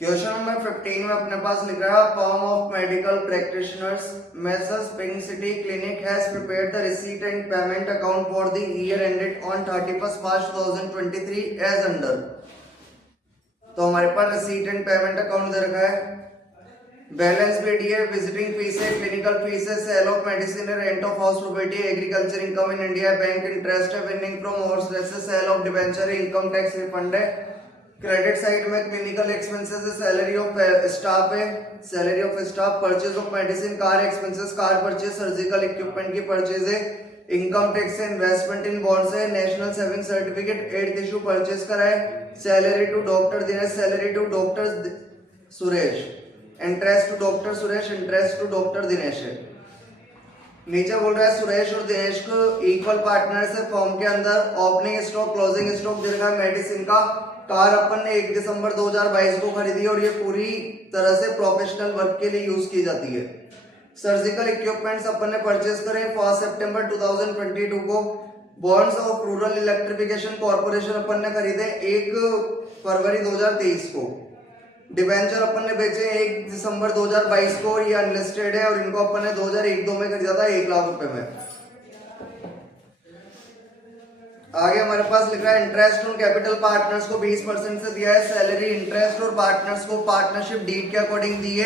Question number 15 में अपने पास लिख रहा है firm of medical practitioners messrs pink city clinic has prepared the receipt and payment account for the year ended on 31st March 2023 as under. तो हमारे पास receipt and payment account दे रखा है, बैलेंस भी डी है, विजिटिंग फीस है, क्लिनिकल फीस है, सेल ऑफ मेडिसिन है, rent of house property, agriculture income in India, bank interest है, winning from horse races, sale of debenture, income tax refund है। क्रेडिट साइड में क्लिनिकल एक्सपेंसेस है, salary of staff है, salary of staff, purchase of medicine, car expenses, car purchase, surgical equipment की purchase है, income tax है, investment in bonds है, national saving certificate 8th issue purchase करा है, salary to doctor Dinesh, salary to doctor Suresh, interest to doctor Suresh, interest to doctor Dinesh है। नीचे बोल रहा है सुरेश और दिनेश को इक्वल पार्टनर्स है फॉर्म के अंदर। ओपनिंग स्टॉक क्लोजिंग स्टॉक दे रखा है मेडिसिन का। कार अपन ने 1 दिसंबर 2022 को खरीदी और ये पूरी तरह से प्रोफेशनल वर्क के लिए यूज की जाती है। सर्जिकल इक्विपमेंट्स अपन ने परचेज करे 1 सितंबर 2022 को। Bonds of rural electrification corporation अपन ने खरीदे 1 फरवरी 2023 को। डिबेंचर अपन ने बेचे 1 दिसंबर 2022 को, ये अनलिस्टेड है और इनको अपन ने 2001-2 में खरीदा था 1 लाख रुपए में। आगे हमारे पास लिखा है इंटरेस्ट ऑन कैपिटल पार्टनर्स को 20% से दिया है, सैलरी इंटरेस्ट और पार्टनर्स को पार्टनरशिप डीड के अकॉर्डिंग दिए।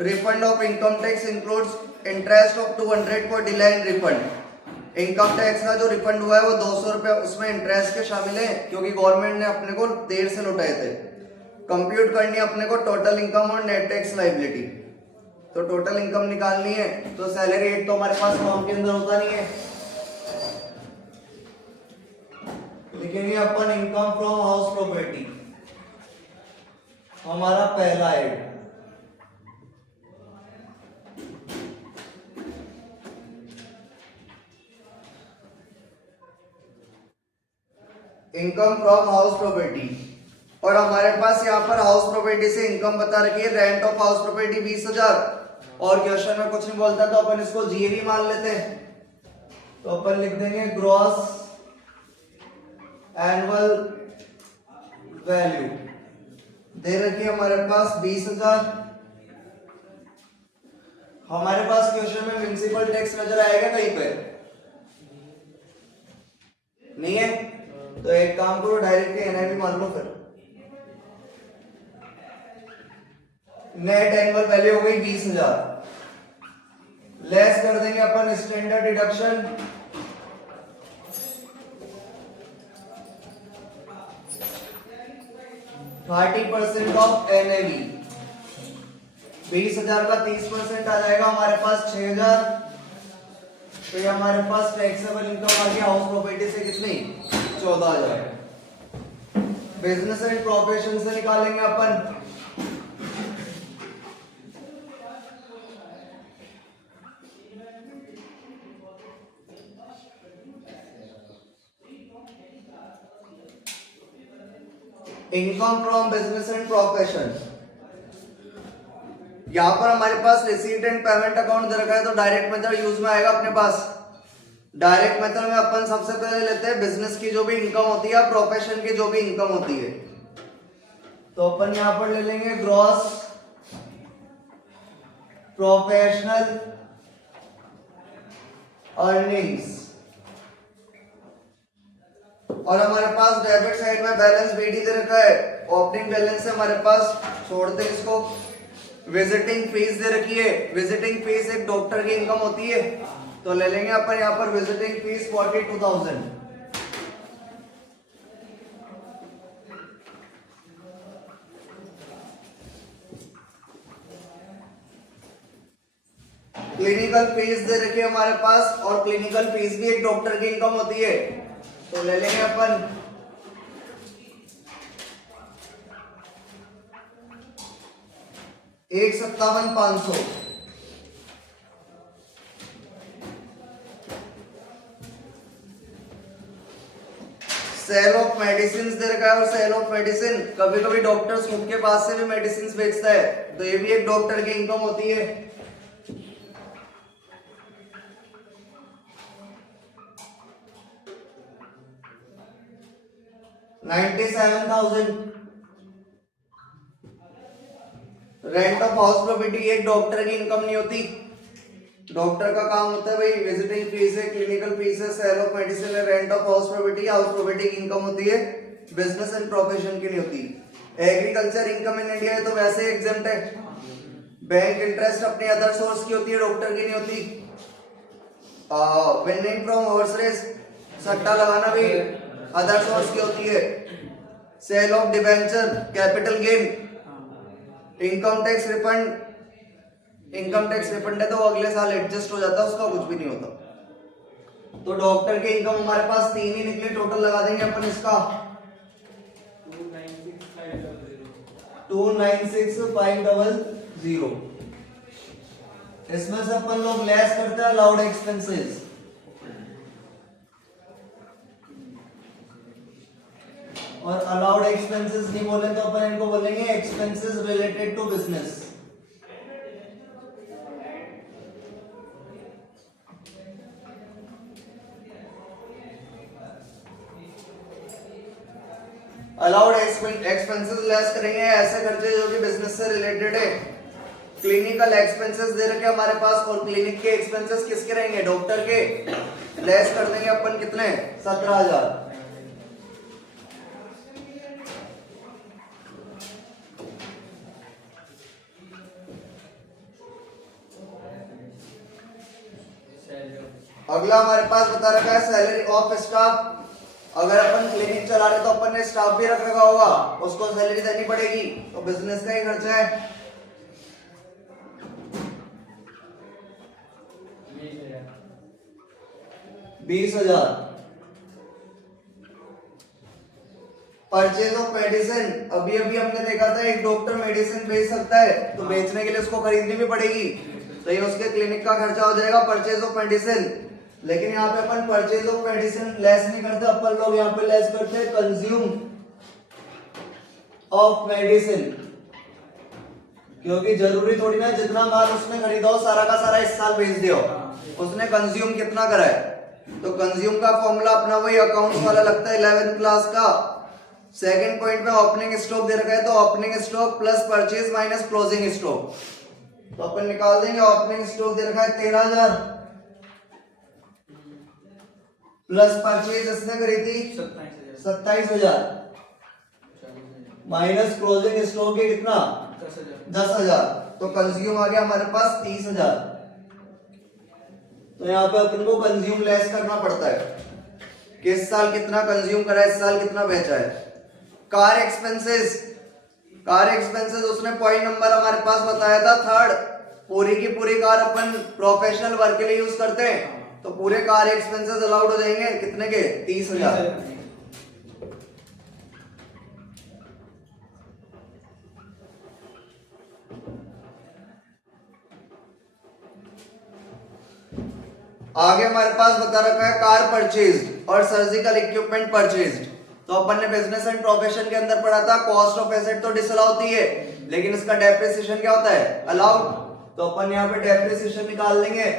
Refund of income tax includes interest of 200 for delay in refund. Income tax का जो रिफंड हुआ है वो 200 रुपए उसमें इंटरेस्ट के शामिल है क्योंकि गवर्नमेंट ने अपने को देर से लौटाए थे। कंप्यूट करनी है अपने को टोटल इनकम और नेट टैक्स लायबिलिटी। तो टोटल इनकम निकालनी है तो सैलरी एक तो हमारे पास फॉर्म के अंदर होता नहीं है, लिखेंगे अपन इनकम फ्रॉम हाउस प्रॉपर्टी, हमारा पहला add. Income from house property और हमारे पास यहाँ पर हाउस प्रॉपर्टी से इनकम बता रखी है रेंट ऑफ हाउस प्रॉपर्टी 20,000 और क्वेश्चन में कुछ नहीं बोलता तो अपन इसको जीएवी मान लेते हैं। तो अपन लिख देंगे ग्रॉस एनुअल वैल्यू दे रखी है हमारे पास 20,000। हमारे पास क्वेश्चन में म्युनिसिपल टैक्स नजर आएगा कहीं पे? नहीं है तो एक काम करो डायरेक्ट एनआईवी मान लो फिर। नेट एनुअल वैल्यू हो गई 20,000, लेस कर देंगे अपन स्टैंडर्ड डिडक्शन 30% ऑफ एनएवी। 20,000 का 30% आ जाएगा हमारे पास 6,000। तो ये हमारे पास टैक्सेबल इनकम आ गया हाउस प्रॉपर्टी से कितनी 14,000। बिजनेस एंड प्रोफेशन से निकालेंगे अपन income from business and profession. यहां पर हमारे पास रिसीट एंड पेमेंट अकाउंट दे रखा है तो डायरेक्ट मेथड यूज में आएगा अपने पास। डायरेक्ट मेथड में अपन सबसे पहले लेते हैं बिजनेस की जो भी इनकम होती है, प्रोफेशन की जो भी इनकम होती है। तो अपन यहां पर ले लेंगे ग्रॉस प्रोफेशनल अर्निंग्स और हमारे पास डेबिट साइड में बैलेंस बीडी दे रखा है। ओपनिंग बैलेंस है हमारे पास, छोड़ते हैं इसको। विजिटिंग फीस दे रखी है, विजिटिंग फीस एक डॉक्टर की इनकम होती है तो ले लेंगे अपन यहाँ पर विजिटिंग फीस 42,000। क्लिनिकल फीस दे रखी है हमारे पास और क्लिनिकल फीस भी एक डॉक्टर की इनकम होती है तो ले लेंगे अपन 1,57,500। सेल ऑफ मेडिसिन दे रखा है और सेल ऑफ मेडिसिन कभी कभी डॉक्टर्स खुद के पास से भी मेडिसिन बेचता है तो ये भी एक डॉक्टर की इनकम होती है। 97,000। रेंट ऑफ हाउस प्रॉपर्टी एक डॉक्टर की इनकम नहीं होती। डॉक्टर का काम होता है भाई विजिटिंग फीस है, क्लिनिकल फीस है, सेल ऑफ मेडिसिन है। रेंट ऑफ हाउस प्रॉपर्टी की इनकम होती है, बिजनेस एंड प्रोफेशन की नहीं होती। एग्रीकल्चर इनकम इन इंडिया है तो वैसे एग्जेम्प्ट है। बैंक इंटरेस्ट अपने अदर सोर्स की होती है, डॉक्टर की नहीं होती। विनिंग फ्रॉम हॉर्स रेस, सट्टा लगाना भी अदर सोर्स की होती है। Sale of debenture, capital gain. Income tax refund, income tax refund है तो अगले साल एडजस्ट हो जाता है, उसका कुछ भी नहीं होता। तो डॉक्टर के इनकम हमारे पास 3 ही निकले, टोटल लगा देंगे अपन इसका 296,500। इसमें से अपन लोग लेस करते हैं अलाउड एक्सपेंसेस। और अलाउड एक्सपेंसेस नहीं बोले तो अपन इनको बोलेंगे expenses related to business. Allowed expenses less करेंगे ऐसे खर्चे जो कि बिजनेस से रिलेटेड है। क्लिनिकल एक्सपेंसेस दे रखे हमारे पास और क्लिनिक के एक्सपेंसेस किसके रहेंगे, डॉक्टर के। लेस कर देंगे अपन कितने, 17,000। अगला हमारे पास बता रखा है सैलरी ऑफ स्टाफ। अगर अपन क्लिनिक चला रहे तो अपन ने स्टाफ भी रख रखा होगा, उसको सैलरी देनी पड़ेगी, तो बिजनेस का ही खर्चा है। 20,000। परचेज ऑफ मेडिसिन, अभी अभी हमने देखा था एक डॉक्टर मेडिसिन बेच सकता है, तो बेचने के लिए उसको खरीदनी भी पड़ेगी, तो ये उसके क्लिनिक का खर्चा हो जाएगा परचेज ऑफ मेडिसिन। लेकिन यहाँ पे अपन परचेज ऑफ मेडिसिन लेस नहीं करते, अपन लोग यहाँ पे लेस करते हैं कंज्यूम ऑफ मेडिसिन, क्योंकि जरूरी थोड़ी ना जितना माल उसने खरीदा हो सारा का सारा इस साल बेच दिया हो, उसने कंज्यूम कितना करा है। तो कंज्यूम का फॉर्मूला अपना वही अकाउंट्स वाला लगता है 11th क्लास का। सेकंड पॉइंट में ओपनिंग स्टॉक दे रखा है, तो opening stock plus purchase minus closing stock, तो अपन निकाल देंगे। ओपनिंग स्टॉक दे रखा है 13,000 प्लस परचेज इसने करी थी 27,000 माइनस क्लोजिंग स्टॉक है कितना 10,000, तो कंज्यूम आ गया हमारे पास 30,000। तो यहाँ पे अपन को कंज्यूम लेस करना पड़ता है कि इस साल कितना कंज्यूम करा है, इस साल कितना बेचा है। कार एक्सपेंसेस, कार एक्सपेंसेस उसने पॉइंट नंबर हमारे पास बताया था 3rd। पूरी की पूरी कार अपन प्रोफेशनल वर्क के लिए यूज करते हैं, तो पूरे कार एक्सपेंसेस अलाउड हो जाएंगे कितने के 30,000। आगे हमारे पास बता रखा है कार परचेज्ड और सर्जिकल इक्विपमेंट परचेज्ड। तो अपन ने बिजनेस एंड प्रोफेशन के अंदर पढ़ा था कॉस्ट ऑफ एसेट तो डिसअलाउ होती है, लेकिन इसका डेप्रिसिएशन क्या होता है, अलाउड। तो अपन यहाँ पे डेप्रिसिएशन निकाल लेंगे।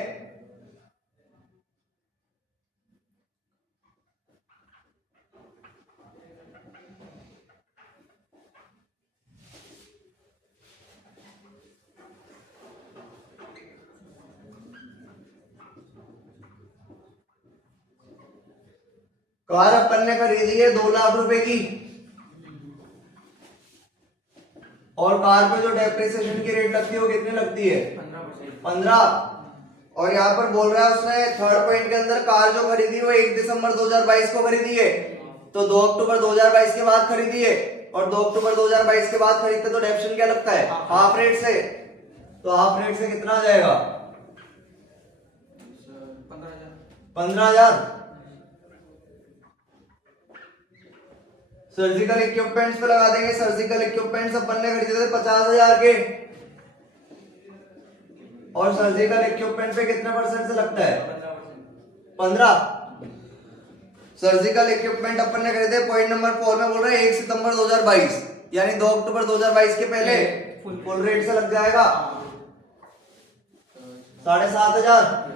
कार अपन ने खरीदी है 2 लाख रुपए की, और कार पे जो डेप्रिसिएशन की रेट लगती है वो कितनी लगती है 15। और यहाँ पर बोल रहा है उसने 3rd पॉइंट के अंदर कार जो खरीदी वो 1 दिसंबर 2022 को खरीदी है, तो 2 अक्टूबर 2022 के बाद खरीदी है, और 2 अक्टूबर 2022 के बाद खरीदते तो डेप्शन क्या लगता है हाफ रेट से, तो हाफ रेट से कितना आ जाएगा 15,000। सर्जिकल इक्विपमेंट्स पे लगा देंगे। सर्जिकल इक्विपमेंट्स अपन ने खरीदे थे 50,000 के, और सर्जिकल इक्विपमेंट पे कितने परसेंट से लगता है 15। सर्जिकल इक्विपमेंट अपन ने खरीदे पॉइंट नंबर 4 में बोल रहे हैं 1 सितंबर 2022, यानी 2 अक्टूबर 2022 के पहले फुल रेट से लग जाएगा 7,500।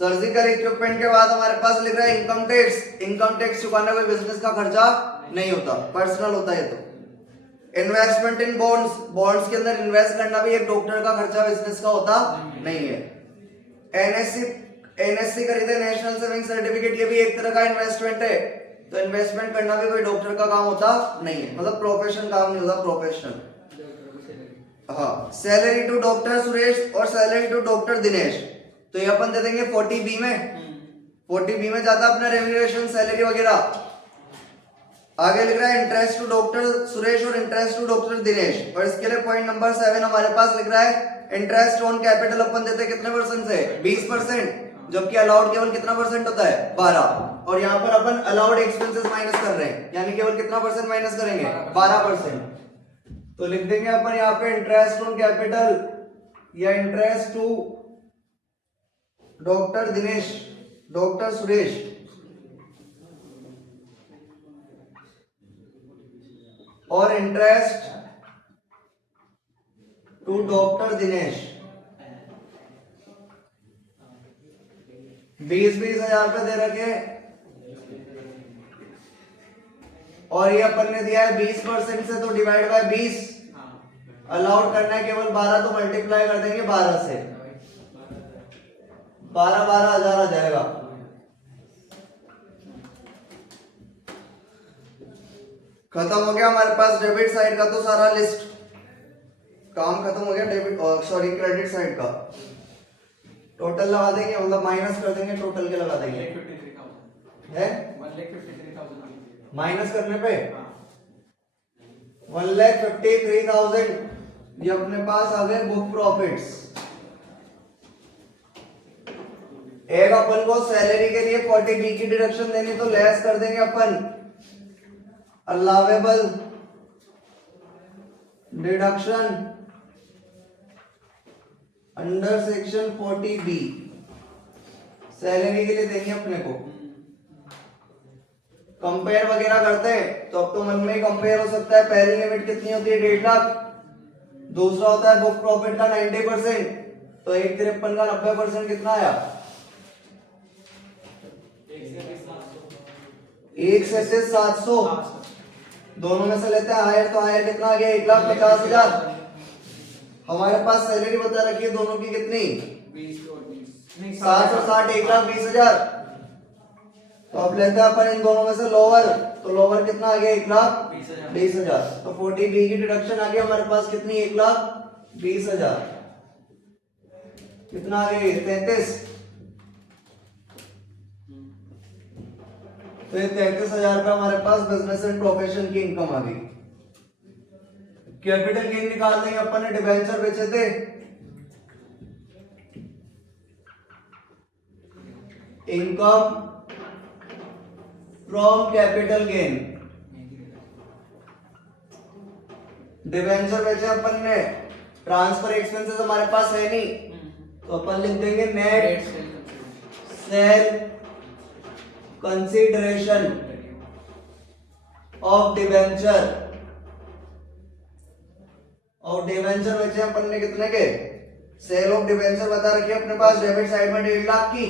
सर्जिकल इक्विपमेंट के बाद हमारे पास लिख रहा है इनकम टैक्स। इनकम टैक्स चुकाना कोई बिजनेस का खर्चा नहीं होता, पर्सनल होता है। तो इन्वेस्टमेंट इन बॉन्ड्स, बॉन्ड्स के अंदर इन्वेस्ट करना भी एक डॉक्टर का खर्चा बिजनेस का होता नहीं है। एनएससी, एनएससी खरीदे, नेशनल सेविंग सर्टिफिकेट, ये भी एक तरह का इन्वेस्टमेंट है। तो इन्वेस्टमेंट करना भी कोई डॉक्टर का काम होता नहीं है, मतलब प्रोफेशन काम नहीं होता, प्रोफेशनल। हाँ, सैलरी टू डॉक्टर सुरेश और सैलरी टू डॉक्टर दिनेश, तो ये अपन दे देंगे 40B में। 40B में जाता अपना रेम्यूनरेशन, सैलरी वगैरह। आगे लिख रहा है इंटरेस्ट टू डॉक्टर सुरेश और इंटरेस्ट टू डॉक्टर दिनेश, और इसके लिए पॉइंट नंबर 7 हमारे पास लिख रहा है इंटरेस्ट ऑन कैपिटल अपन देते कितने परसेंट से, 20%, जबकि अलाउड केवल कितना परसेंट होता है, 12। और यहाँ पर अपन अलाउड एक्सपेंसेस माइनस कर रहे हैं, यानी केवल कितना परसेंट माइनस करेंगे, 12%। तो लिख देंगे अपन यहाँ पे इंटरेस्ट ऑन कैपिटल या interest to doctor Dinesh, doctor Suresh, और इंटरेस्ट टू डॉक्टर दिनेश 20-20 हजार रुपए दे रखे, और ये अपन ने दिया है 20% से, तो डिवाइड बाय 20, अलाउड करना है केवल 12, तो मल्टीप्लाई कर देंगे 12 से, 12 हजार आ जाएगा। खत्म हो गया हमारे पास डेबिट साइड का, तो सारा लिस्ट काम खत्म हो गया। डेबिट सॉरी क्रेडिट साइड का टोटल लगा देंगे, मतलब माइनस कर देंगे, टोटल के लगा देंगे, है 1,53,000 माइनस करने पे 1,53,000, ये अपने पास आ गए बुक प्रॉफिट्स। एक अपन को सैलरी के लिए 40B की डिडक्शन देनी, तो लेस कर देंगे अपन allowable deduction under section 40B, salary के लिए देंगे अपने को। कंपेयर वगैरह करते हैं तो अब तो मन में ही कंपेयर हो सकता है। पहली लिमिट कितनी होती है, 1.5 लाख, दूसरा होता है बुक प्रॉफिट का 90%, तो 1,53 का 90% कितना आया, 1,37,700। दोनों में से लेते हैं हायर, तो हायर कितना आ गया, 1,50,000। हमारे पास सैलरी बता रखी है दोनों की कितनी, 60 और 60, 1,20,000। तो अब लेते हैं अपन इन दोनों में से लोअर, तो लोअर कितना आ गया, 1,20,000। तो 40B की डिडक्शन आ गया हमारे पास कितनी, 1,20,000। कितना आ गया, 33। तो ये 33,000 का हमारे पास बिजनेस एंड प्रोफेशन की इनकम आ गई। कैपिटल गेन निकाल देंगे अपन ने, डिबेंचर बेचे थे, income from capital gain, debenture बेचे अपन ने, ट्रांसफर एक्सपेंसेस हमारे पास है नहीं, तो अपन लिख देंगे net cell consideration of debenture, और डिबेंचर बेचे अपन ने कितने के, सेल ऑफ डिबेंचर बता रखी है अपने पास, डेबिट साइड में 1.5 लाख की,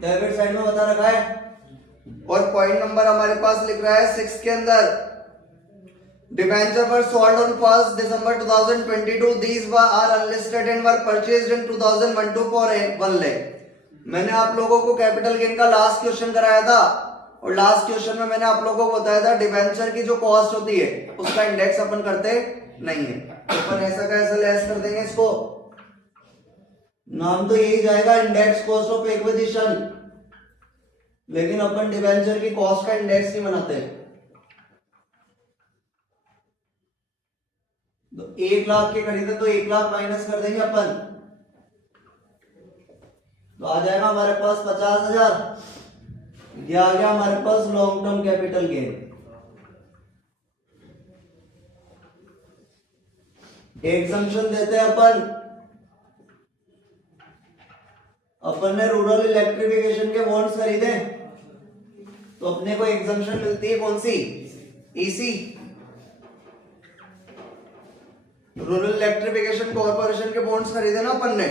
डेबिट साइड में बता रखा है। और पॉइंट नंबर हमारे पास लिख रहा है 6 के अंदर, debenture were sold on 1 December 2022, these are unlisted and were purchased in 2012 for 1 lakh। मैंने आप लोगों को कैपिटल गेन का लास्ट क्वेश्चन कराया था, और लास्ट क्वेश्चन में मैंने आप लोगों को बताया था डिबेंचर की जो कॉस्ट होती है उसका इंडेक्स अपन करते नहीं है, अपन ऐसा कैसे लेस कर देंगे इसको, नाम तो यही जाएगा इंडेक्स कॉस्ट ऑफ एक्विजिशन, लेकिन अपन डिबेंचर की कॉस्ट का इंडेक्स नहीं बनाते। तो 1 लाख के खरीदे तो 1 लाख माइनस कर देंगे अपन, तो आ जाएगा हमारे पास 50,000। ये आ गया हमारे पास long term capital gain. Exemption देते हैं अपन ने रूरल इलेक्ट्रिफिकेशन के बॉन्ड्स खरीदे, तो अपने को एग्जम्पशन मिलती है कौन सी, ईसी, रूरल इलेक्ट्रिफिकेशन कॉर्पोरेशन के बॉन्ड्स खरीदे ना अपन ने।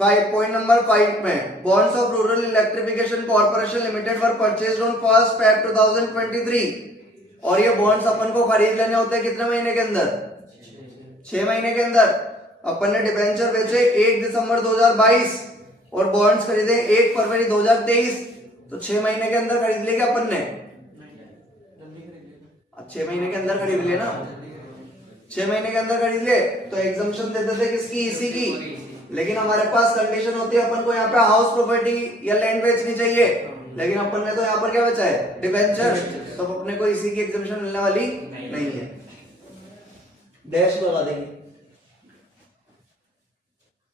5 पॉइंट नंबर 5 में, bonds of rural electrification corporation limited were purchased on 1 Feb 2023 और ये बॉन्ड्स अपन को खरीद लेने होते हैं कितने महीने के अंदर? 6 महीने के अंदर। अपन ने डिबेंचर बेचे 1 दिसंबर 2022 और बॉन्ड्स खरीदे 1 फरवरी 2023, तो 6 महीने के अंदर खरीद लिया क्या अपन ने? 6 महीने के अंदर खरीद लिए ना, 6 महीने के अंदर खरीद लिए तो एग्जम्पशन देते थे किसकी? ईसी की। लेकिन हमारे पास कंडीशन होती है अपन को यहाँ पे हाउस प्रॉपर्टी या लैंड बेचनी चाहिए, लेकिन अपन ने तो यहाँ पर क्या बचा है? डिबेंचर। तो अपने को इसी की एग्जम्पशन मिलने वाली नहीं है, डैश लगा देंगे।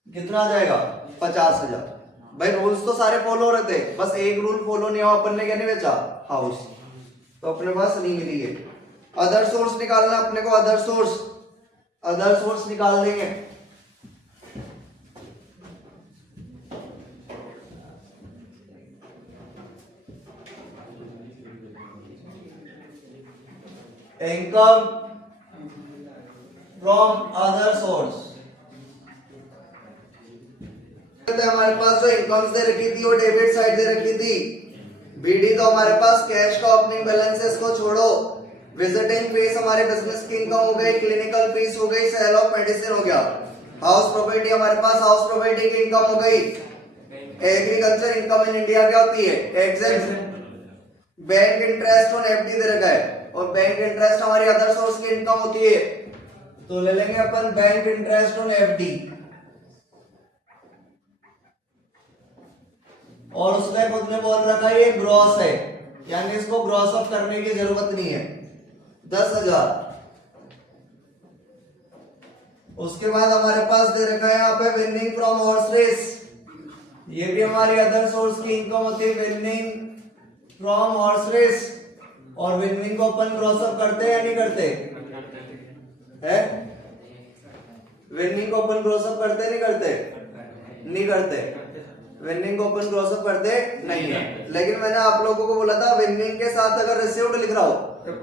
कितना आ जाएगा? 50,000। भाई रूल्स तो सारे फॉलो हो रहे थे, बस एक रूल फॉलो नहीं हुआ, अपन ने क्या नहीं बेचा? हाउस। तो अपने पास नहीं मिली है। अदर सोर्स निकालना अपने को, अदर सोर्स निकाल देंगे। इनकम फ्रॉम अदर सोर्स, हमारे पास जो इनकम दे रखी थी वो डेबिट साइड दे रखी थी। बीडी तो हमारे पास कैश का ओपनिंग बैलेंस है, इसको छोड़ो। विजिटिंग फीस हमारे बिजनेस की इनकम हो गई, क्लिनिकल फीस हो गई, सेल ऑफ मेडिसिन हो गया। हाउस प्रॉपर्टी हमारे पास हाउस प्रॉपर्टी की इनकम हो गई। एग्रीकल्चर इनकम इन इंडिया क्या होती है? Exempt. Bank interest on FD दे रखा है और बैंक इंटरेस्ट हमारी अदर सोर्स की इनकम होती है, तो ले लेंगे अपन बैंक इंटरेस्ट ऑन एफडी। और उसने खुद ने बोल रखा है ये ग्रॉस है, यानी इसको ग्रॉस अप करने की जरूरत नहीं है। 10,000। उसके बाद हमारे पास दे रखा है यहाँ पे विनिंग फ्रॉम हॉर्स रेस, ये भी हमारी अदर सोर्स की इनकम होती है, विनिंग फ्रॉम हॉर्स रेस। और विनिंग को अपन ग्रॉस अप करते हैं या नहीं करते? है विनिंग को अपन ग्रॉस अप करते नहीं करते? नहीं करते। विनिंग को अपन ग्रॉस अप करते नहीं है। लेकिन मैंने आप लोगों को बोला था विनिंग के साथ अगर रिसीव्ड लिख रहा हो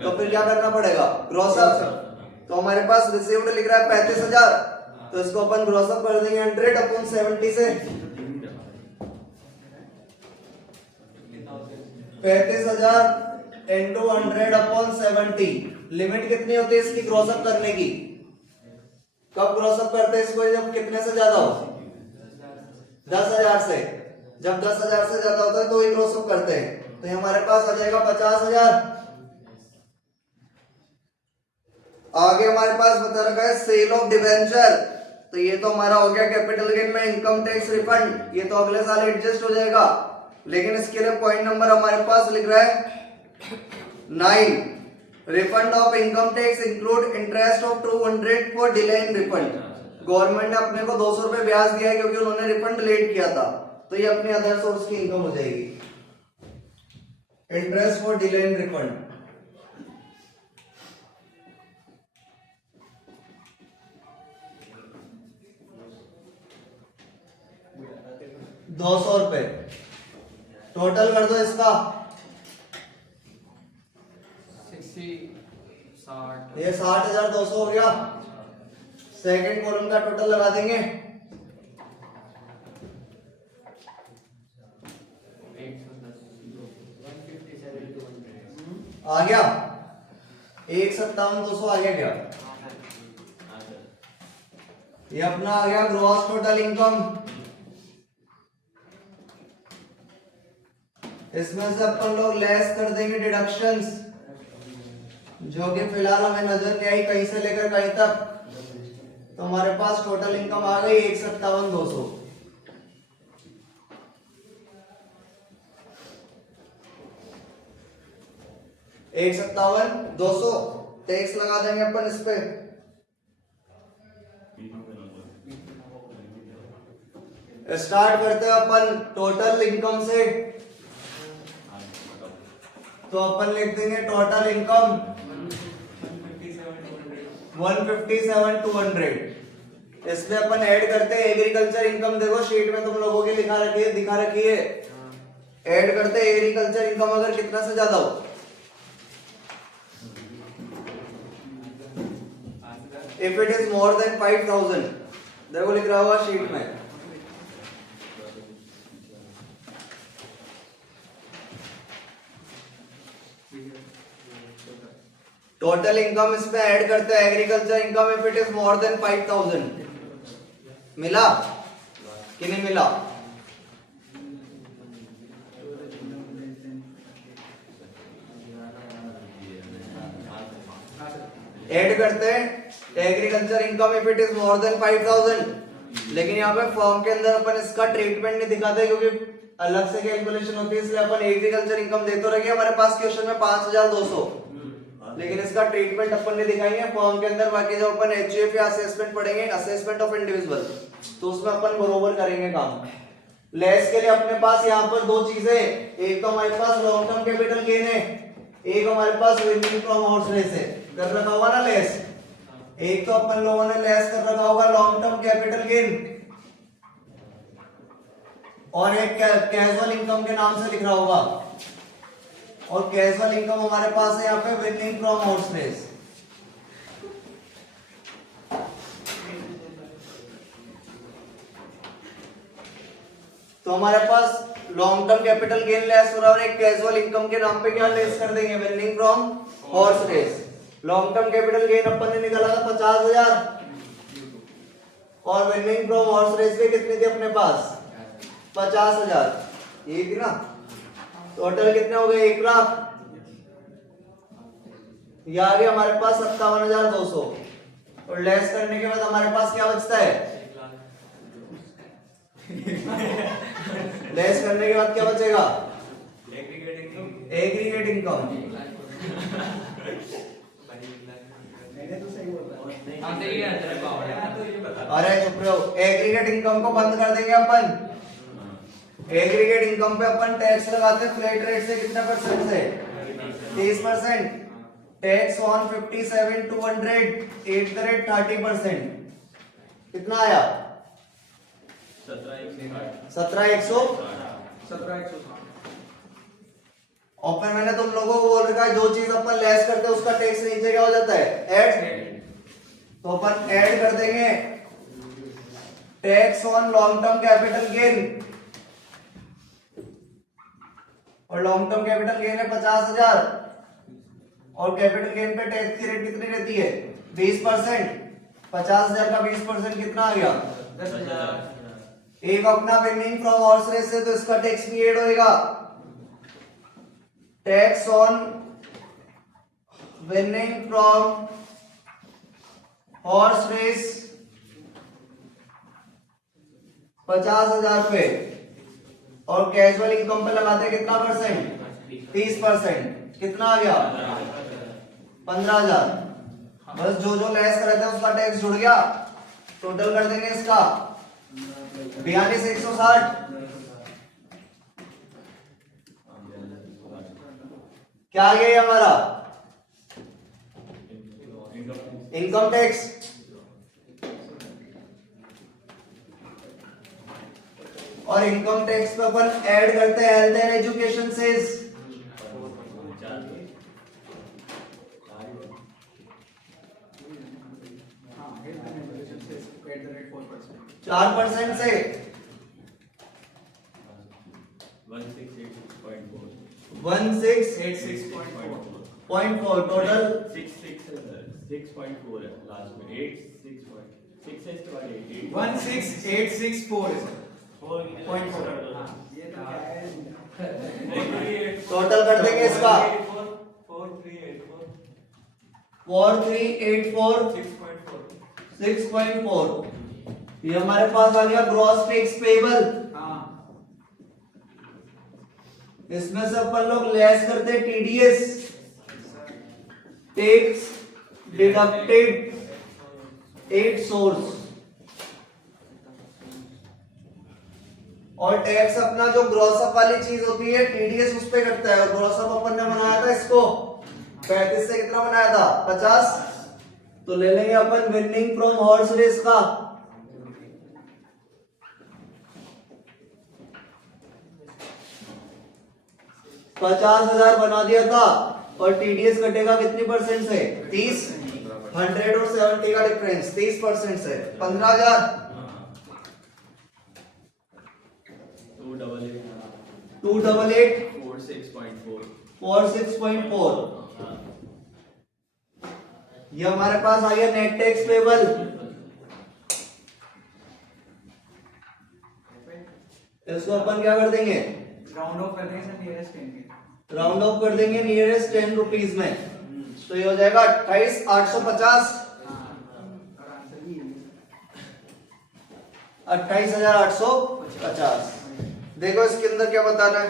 तो फिर क्या करना पड़ेगा? Gross up. तो हमारे पास रिसीव्ड लिख रहा है 35,000, तो इसको अपन ग्रॉस अप कर देंगे 100/70 से। 35,000 इंटू 100/70। लिमिट कितनी होती है इसकी ग्रॉस अप करने की? कब ग्रॉस अप करते हैं इसको? जब कितने से ज्यादा हो? 10,000 से। जब 10,000 से ज्यादा होता है तो ही ग्रॉस अप करते हैं। तो ये हमारे पास आ जाएगा 50,000। आगे हमारे पास बता रखा है सेल ऑफ डिबेंचर, तो ये तो हमारा हो गया कैपिटल गेन में इनकम टैक्स रिफंड, ये तो अगले साल एडजस्ट हो जाएगा। लेकिन इसके लिए पॉइंट नंबर हमारे पास लिख रहा है 9, refund of income tax include interest of 200 for delay in refund. Government ने अपने को 200 रुपए ब्याज दिया है क्योंकि उन्होंने रिफंड लेट किया था, तो ये अपनी अदर सोर्स की इनकम हो जाएगी, interest for delay in refund. ₹200 total कर दो इसका। 60 ये 60,200 हो गया। सेकंड कॉलम का टोटल लगा देंगे। आ गया 157,200 आ गया क्या? ये अपना आ गया ग्रॉस टोटल इनकम। इसमें से अपन लोग लेस कर देंगे डिडक्शंस, जो कि फिलहाल हमें नजर नहीं आई कहीं से लेकर कहीं तक। तो हमारे पास टोटल इनकम आ गई 157,200। टैक्स लगा देंगे अपन इस पे। स्टार्ट करते हैं अपन टोटल इनकम से, तो अपन लिख देंगे टोटल इनकम 157,200। इसमें अपन ऐड करते हैं एग्रीकल्चर इनकम। देखो शीट में तुम लोगों के दिखा रखी है। ऐड करते हैं एग्रीकल्चर इनकम अगर कितना से ज्यादा हो, if it is more than 5,000। देखो लिख रहा हुआ शीट में। टोटल इनकम इसमें ऐड करते हैं agriculture income if it is more than 5000। मिला कि नहीं मिला? ऐड करते हैं agriculture income if it is more than 5000, लेकिन यहाँ पे फॉर्म के अंदर अपन इसका ट्रीटमेंट नहीं दिखाते क्योंकि अलग से कैलकुलेशन होती है, इसलिए अपन एग्रीकल्चर इनकम देते रहिए। हमारे पास क्वेश्चन में 5200, लेकिन इसका ट्रीटमेंट अपन ने दिखाई है फॉर्म के अंदर। बाकी जब अपन एचयूएफ या असेसमेंट पढ़ेंगे, असेसमेंट ऑफ इंडिविजुअल, तो उसमें अपन बरोबर करेंगे काम। लेस के लिए अपने पास यहाँ पर दो चीजें, एक तो हमारे पास लॉन्ग टर्म कैपिटल गेन है, एक हमारे पास विनिंग फ्रॉम हॉर्स रेस है। कर रखा होगा ना लेस, एक तो अपन लोगों ने लेस कर रखा होगा लॉन्ग टर्म कैपिटल गेन, और एक कैजुअल इनकम के नाम से लिख रहा होगा, और कैजुअल इनकम हमारे पास है यहाँ पे विनिंग फ्रॉम हॉर्स रेस। तो हमारे पास long term capital gain less हो रहा है और एक कैजुअल इनकम के नाम पे क्या लेस कर देंगे, winning from horse race. Long term capital gain अपन ने निकाला था 50000, और विनिंग फ्रॉम हॉर्स रेस पे कितनी थी अपने पास, 50000, ये थी ना। टोटल कितने हो गए, 1 लाख। ये आ गया हमारे पास 57,200, और लेस करने के बाद हमारे पास क्या बचता है, लेस करने के बाद क्या बचेगा, एग्रीगेट इनकम। अरे चुप रहो, एग्रीगेट इनकम को बंद कर देंगे अपन। एग्रीगेट इनकम पे अपन टैक्स लगाते हैं फ्लैट रेट से, कितना परसेंट से, 30%। Tax on 57,200 at the rate 30%, कितना आया, 17,160। और फिर मैंने तुम लोगों को बोल रखा है जो चीज अपन लेस करते हैं उसका टैक्स नीचे क्या हो जाता है, ऐड। तो अपन ऐड कर देंगे tax on long term capital gain, और लॉन्ग टर्म कैपिटल गेन है 50,000, और कैपिटल गेन पे टैक्स की रेट कितनी रहती है, 20%। 50,000 का 20% कितना आ गया, 10,000। एक अपना विनिंग फ्रॉम हॉर्स रेस है तो इसका टैक्स भी ऐड होएगा। Tax on winning from horse race 50,000 पे, और कैजुअल इनकम पे लगाते हैं कितना परसेंट, 30%, कितना आ गया, 15,000। बस जो जो लेस कर रहे थे उसका टैक्स जुड़ गया। टोटल कर देंगे इसका 42,160। क्या आ गया ये हमारा इनकम टैक्स। और इनकम टैक्स पे अपन ऐड करते हैं हेल्थ एंड एजुकेशन सेस, 4% से 1686.4 टोटल 6.4 है लास्ट में 16864 है सर। टोटल कर देंगे इसका 4384 6.4। ये हमारे पास आ गया ग्रॉस टैक्स पेबल। इसमें से अपन लोग लेस करते हैं TDS, tax deducted at source, और टैक्स अपना जो ग्रॉस अप वाली चीज होती है टीडीएस उस पे करता है। और ग्रॉस अप अपन ने बनाया था इसको 35 से कितना बनाया था 50। तो ले लेंगे अपन विनिंग फ्रॉम हॉर्स रेस का 50,000 बना दिया था, और टीडीएस कटेगा कितनी परसेंट से, 30। 100 और 70 का डिफरेंस 30% से 15,000। 288 46.4। ये हमारे पास आ गया नेट टैक्स पेबल। इसको अपन क्या कर देंगे, राउंड ऑफ कर देंगे सर नियरेस्ट 10 के। राउंड ऑफ कर देंगे नियरेस्ट 10 रुपीज में। तो ये हो जाएगा 28,850, और आंसर भी यही है। 28,850। देखो इसके अंदर क्या बताना है,